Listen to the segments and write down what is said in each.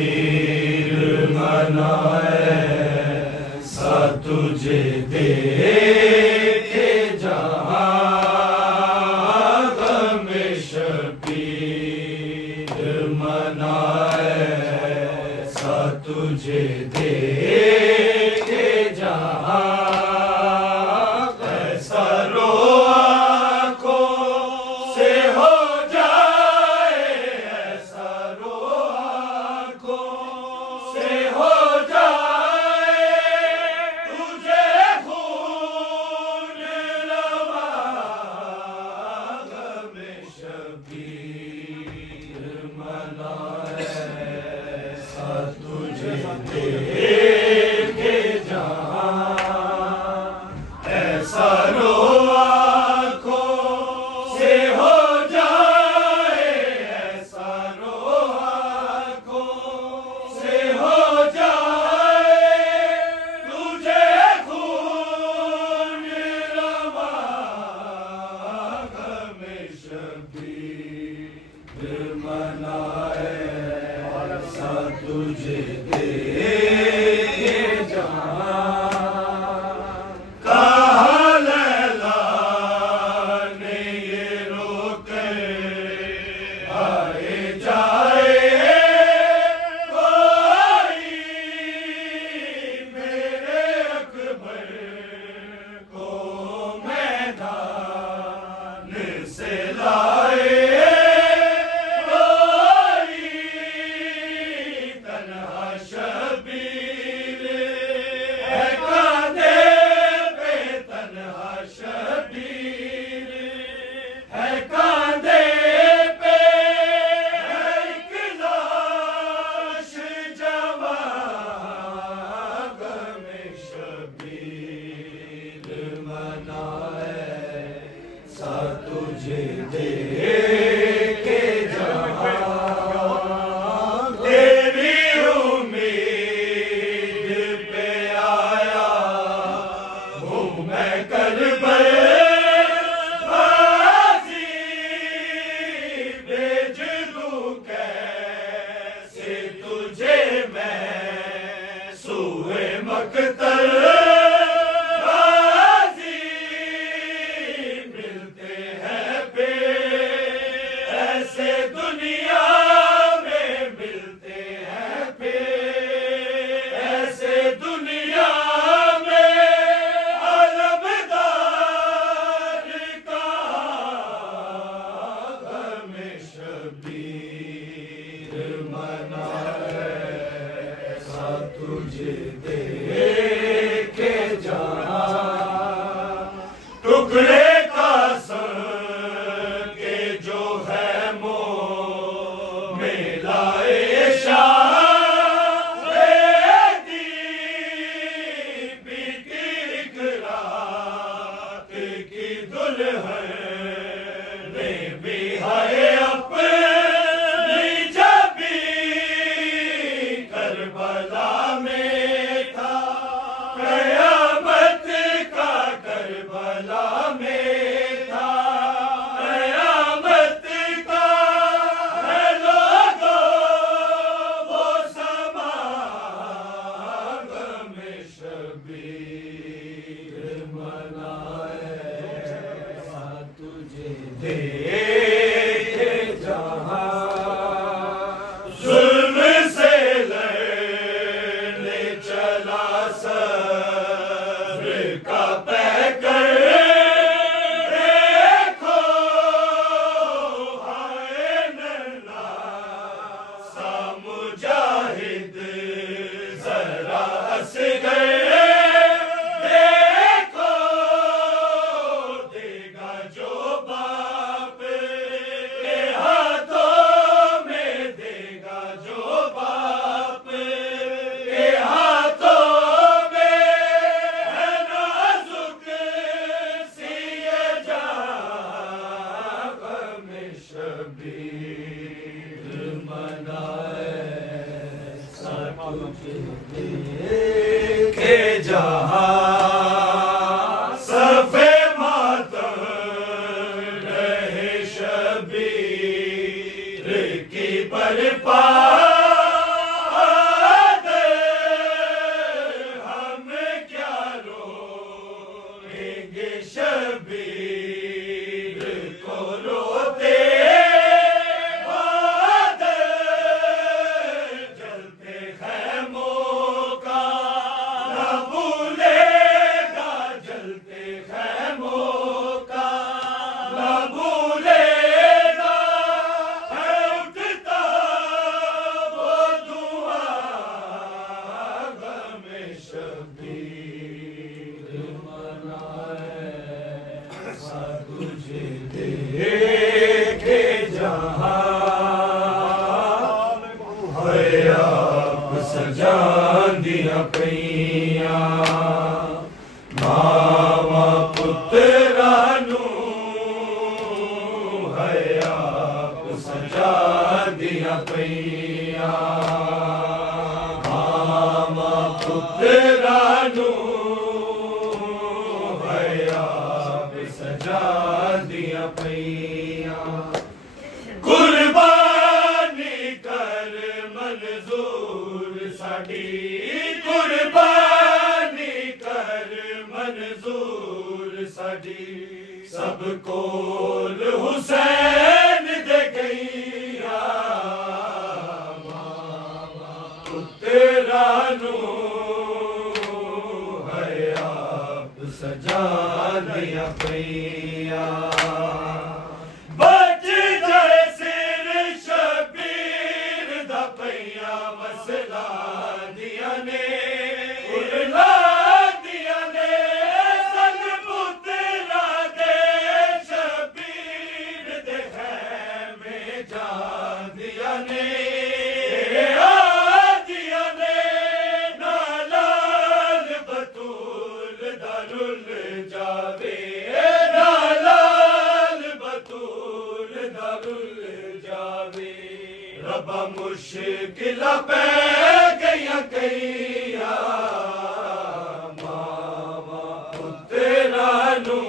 शबीर मनाए सा तुझे देखे जहाँ गम शबीर मनाए सा तुझे देखे जहाँ ऐसा रो आँखों से हो जाए ऐसा रो आँखों से हो जाए तुझे खून रवा गम शबीर मनाए सा तुझे देखे जहाँ ऐसा रो आँखों से हो जाए ऐसा रो आँखों से हो जाए तुझे खून रवा गम शबीर मनाए सा तुझे देखे जहाँ कहा लैला ने ये रोके आए जाए कोई मेरे अकबर को मैदान से लाए कोई तन्हा शबीर है कांधे पे तन्हा शबीर है कांधे पे एक लाश जवां गम शबीर मनाए सा तुझे देखे जहाँ तेरी उम्मीद पे आया हूँ मैं करबल बाजी भेज दूँ कैसे तुझे मैं सूए मकतल बाजी मिलते हैं बे ऐसे दुनिया में मिलते हैं बे ऐसे दुनिया में अलमदार का गम शबीर मनाए सा तुझे देखे जहाँ टुकड़े का के जो है मोह मिलाए शाह दीपी की एक रात की दुल्हन ने भी है अपनी जबी करबला में था कयामत का करबला में था कयामत का है लोगों वो समा गम शबीर मनाए सा तुझे देखे जहाँ जुल्म से लड़ने चला सब्र का पैकर देखो हाय नन्हा सा मुजाहिद जरा हंस गए देखो देगा जो बाप ये शबीर को रोते बादल जलते खैमों का न भूलेगा, जलते खैमों का न भूलेगा, है उठता वो धुआं गमे शबीर मनाए सा तुझे देखे जहां, है आप सजा दिया पैया मावा पुत्रा नू, है आप सजा दिया पैया मावा पुत्रा नू, है आप सजा दिया पैया। कुर्बानी कर मंजूर साडी, कुर्बानी कर मंजूर साडी, सब कोल हुसैन दे गईया मावा पुत्रा नू, है आप सजा दिया पैया। बच जाए सिर शबीर दा पैया, मसला दिया ने उड़ला दिया ने, संग पुत्रा दे शबीर दे खैमे जा दिया ने, आ दिया ने नालाल बतूल दारुल जावे, नालाल बतूल दारुल जावे, रबा मुश्किल पै गया गया मावा पुत्रा नू,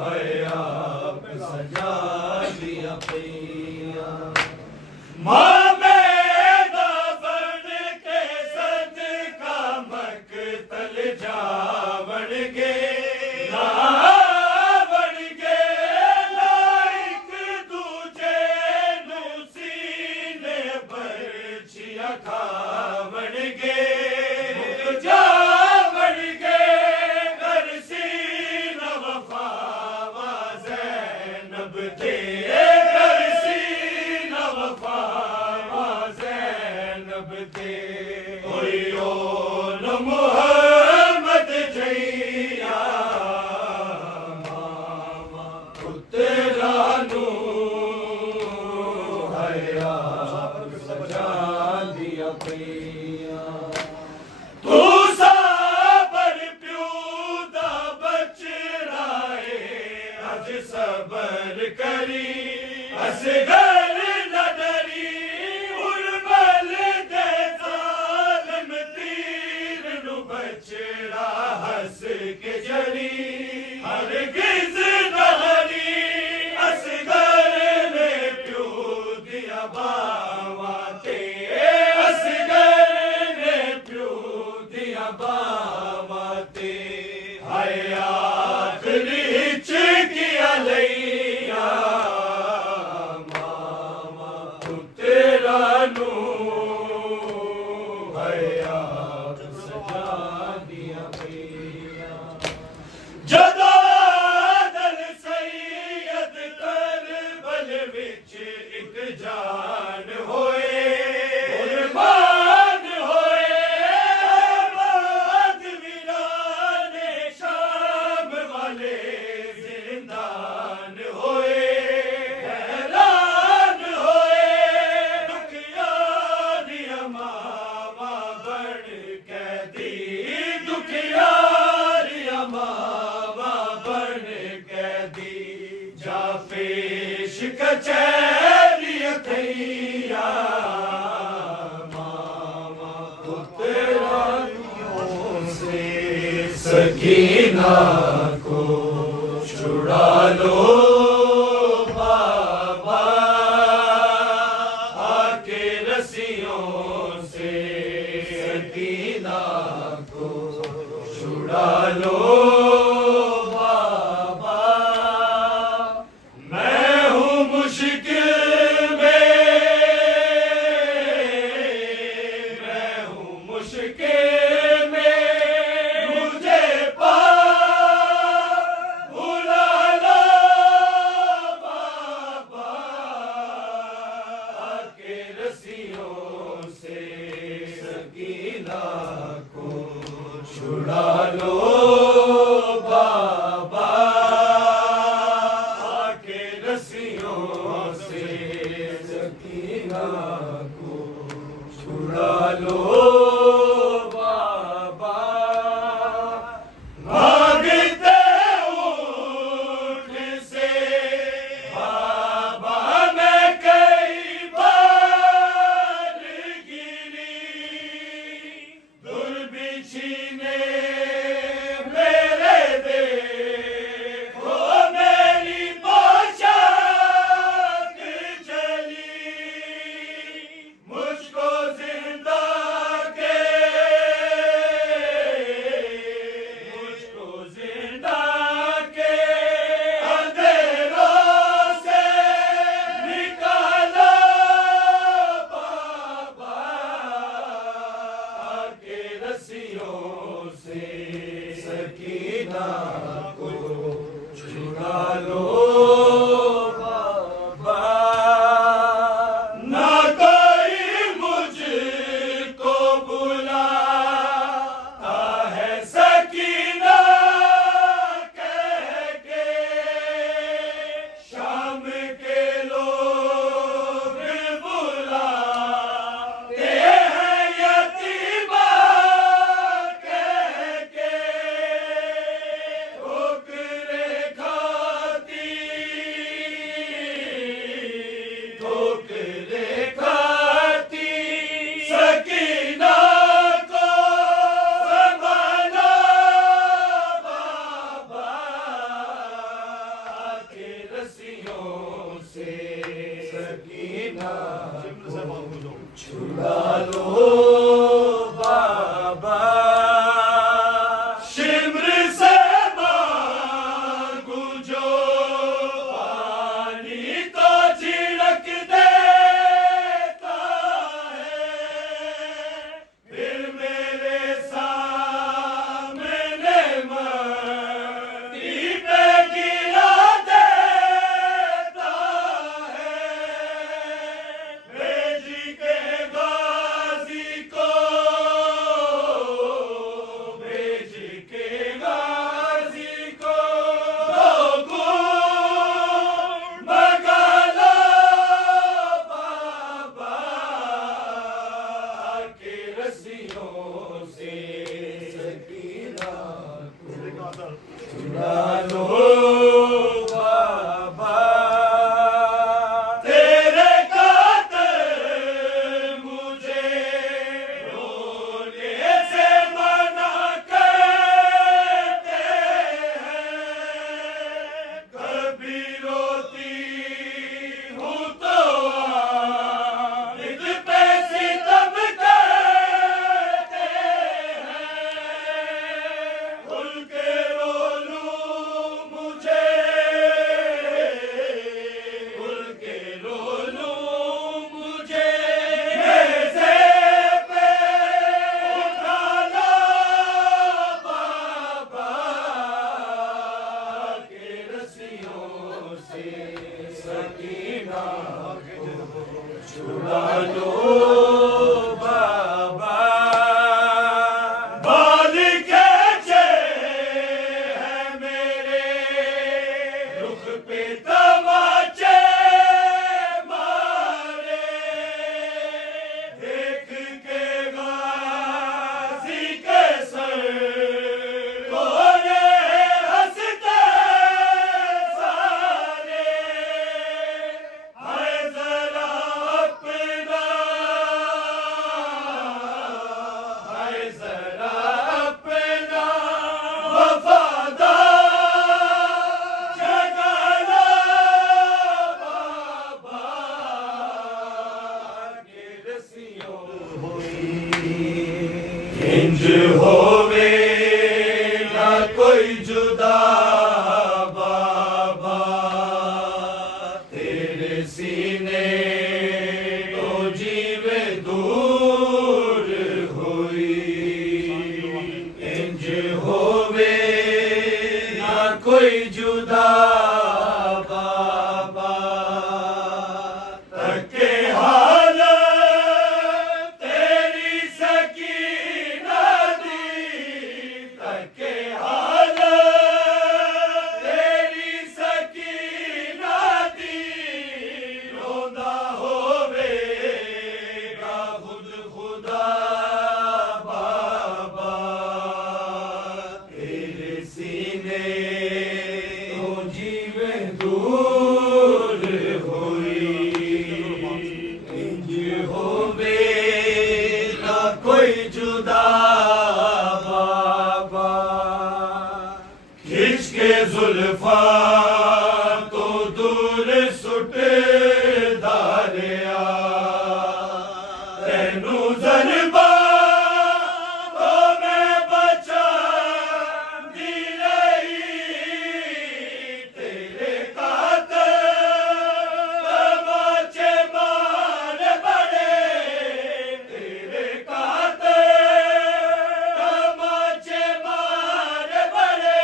है आप सजा दिया पैया। मां मैदा बन के सदका मकतल जावण गे, ना बन गे ना एक दूजे नू सीने बरछिया खावण गे, मुक जावण गे कर सीना वफावा ज़ैनब दे, कर सीना वफावा ज़ैनब दे, कोई ओ न मुहम्मद जैया मावा पुत्रा नू, है आप सजा दिया पैया। तू साबर प्यू दा बचराए, अज सबर करी असगर न डरी, उर्मल दे ज़ालिम तीर नू बचड़ा हंस के जरी, हरगिज़ न हरी असगर ने प्यू दिया बावा ते, असगर ने प्यू दिया बावा ते, हाय आखिरी चिकिया लैया मावा पुत्रा नू, है आप सजा दिया पैया। जदा दल सैयद करबल विच एक जान होए, कुर्बान होए बाद वीराने शाम वाले जिंदान होए, हैरान होए दुखियारिया मावा बन कैदी, दुखियारिया मावा बन कैदी, जा पेश कचहरी थैया मावा पुत्रा से, सकीना को छुड़ा लो बाबा, आके रस्सियों से सकीना को छुड़ा लो सकीना को छुड़ा लो बाबा। ना कोई मुझको बुलाता है सकीना कह के, शाम के लोग बुलाते हैं यतीमा कह के। ठोकरे खाती सकीना को संभालो बाबा के रस्सियों से सकीना छुड़ा लो बाबा। शिम्र से मांगू जो पानी तो छिड़क देता है, फिर मेरे सामने मट्टी पे गिरा देता है। भेज के गाजी को, भेज के गाजी को गुण मगा लो बाबा के रस्सियों से सकीना को छुड़ा लो बाबा। तेरे कातिल मुझे रोने से मना करते हैं, कभी रोती हूँ तो आमिद पे सितम करते हैं। खुल के रो लूं मुझे, खुल के रो लूं मुझे, मेज़े पे उठा लो बाबा के रस्सियों से सकीना को छुड़ा लो बाबा। बाल खींचे हैं मेरे रुख पे तमाचे मारे, देख के गाजी के सर को ये हंसते सारे। हाय जरा अपना, हाय जरा अपना वफादार जगा लो बाबा के रस्सियों इंज होवे ना कोई जुदा बाबा। तेरे सीने तो जीवे दूर हुई, इंज होवे ना कोई जुदा बाबा। तके हाल तेरी सकीना दी, तके हाल तेरी सकीना दी। रोंदा होवेगा खुद खुदा बाबा, तेरे सीने तो जीवे दूर हुई, इंज होवे ना कोई जुदा बाबा। खिंच के जुल्फा तो दूर सुट दारिया, तेनू जरबा तो मैं बचा दी रही। तेरे कातिल तमाचे मार बड़े, तेरे कातिल तमाचे मार बड़े।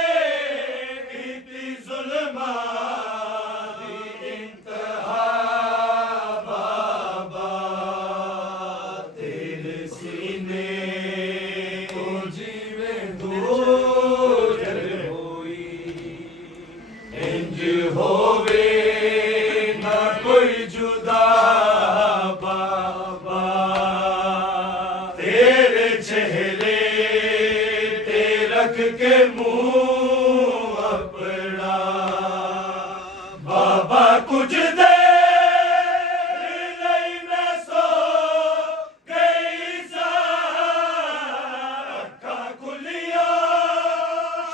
के मुंह अपना बाबा कुछ दे नहीं मैं सो गई सा अखा खुलिया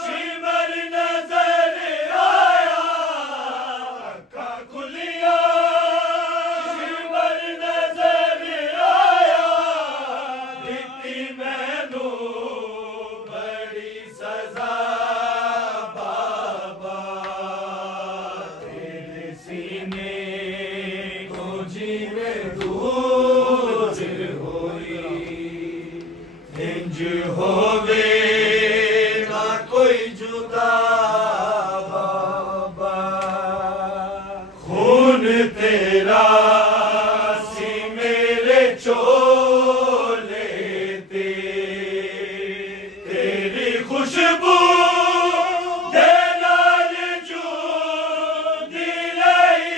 शिमर नजर आया अखा खुलिया शिमर नजर आया दिती मैनू बड़ी सजा बाबा तेरे सीने को जीवे दूर होई इंज होवे ना कोई जुदा बाबा खून तेरा सी मेरे चोले ते तेरी खुशबू दे नाल जूदी लई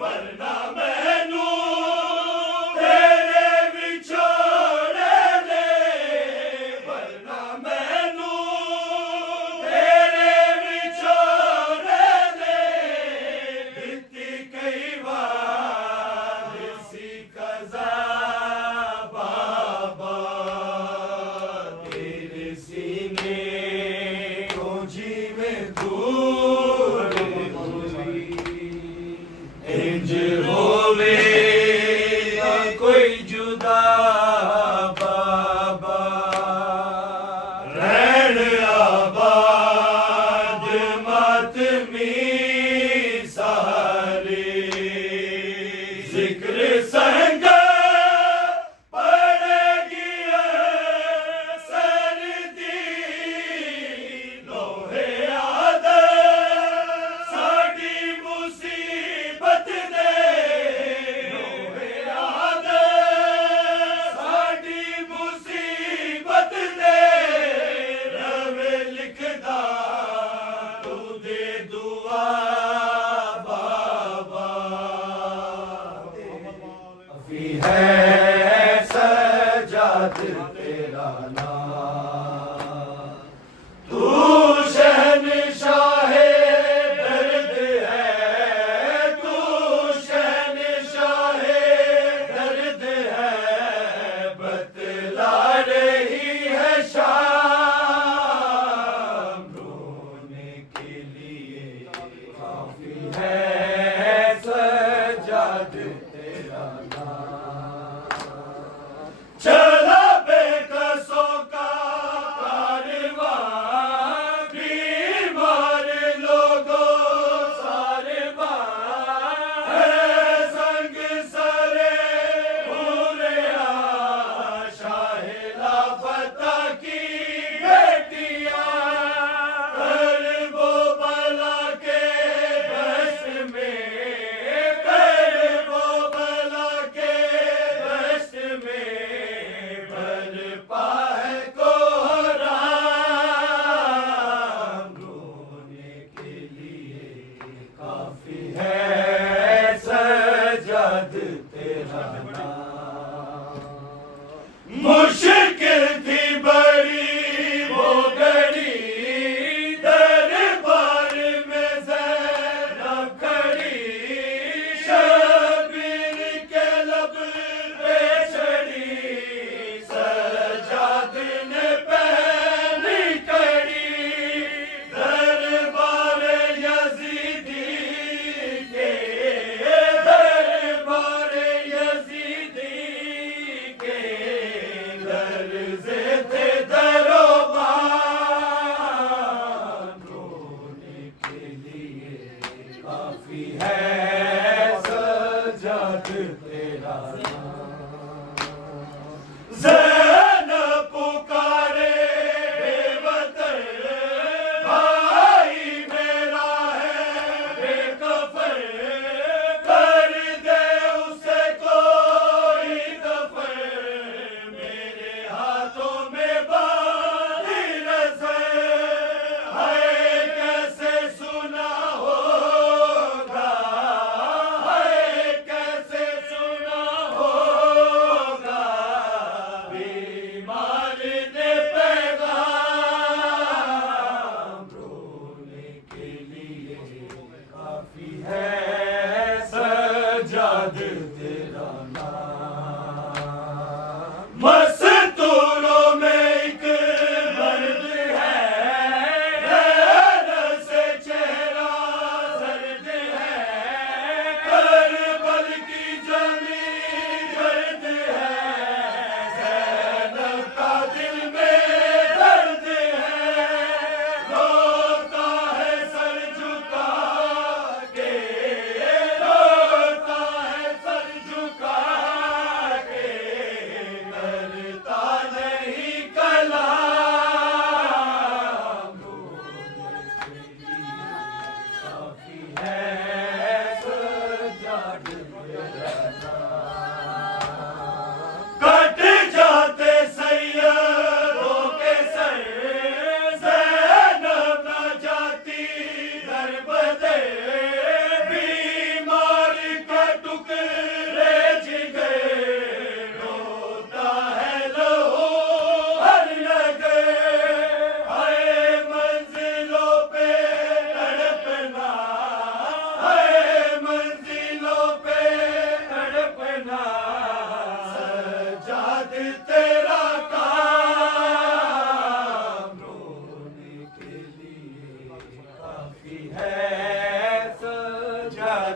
वरना मैनू तेरे विछोड़े दे वरना मैनू तेरे विछोड़े दे दिती कई बार सी कज़ा बाबा तेरे सीने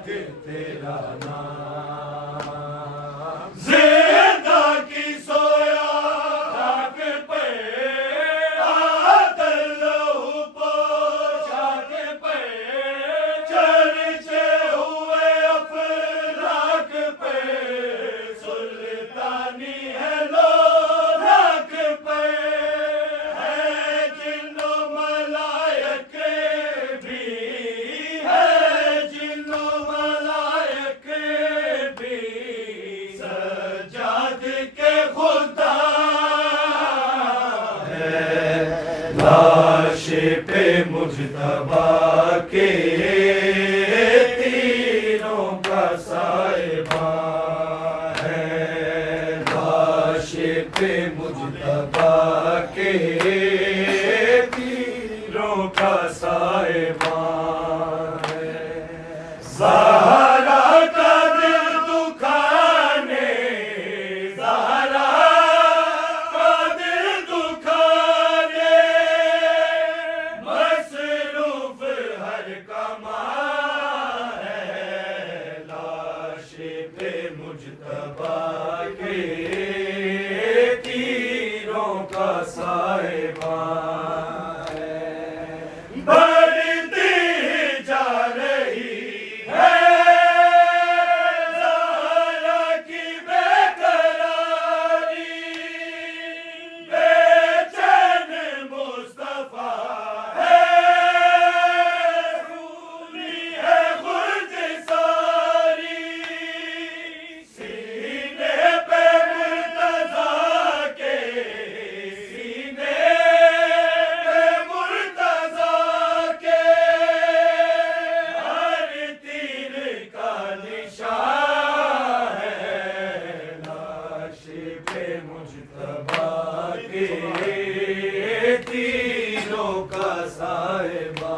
तेरा नाम। जिंदा की सोया खाक पे आदर लहू पोशाक पे चर्चे हुए अफलाक पे सुल्तानी है लोलाक पे है जिन्नो मलायक भी है जिन्नो मलायक भी सजाद के खुदा है लाश पे मुजतबा के तीरों का साहिबा है लाश पे मुजतबा के तीरों का साहिबा है ज़हरा का दिल दुखाने ज़हरा का दिल दुखाने मसरूफ हर कमा है लाश पे मुजतबा के तीरों का साहिबा है बढ़ती जा रही है ज़हरा की बेकरारी बेचैन मुस्तफा है रूनी है खुद सारी सीने पे मुर्तज़ा के सीने पे मुर्तज़ा के हर तीर का निशान है लाश पे मुजतबा के तीरों का साहिबा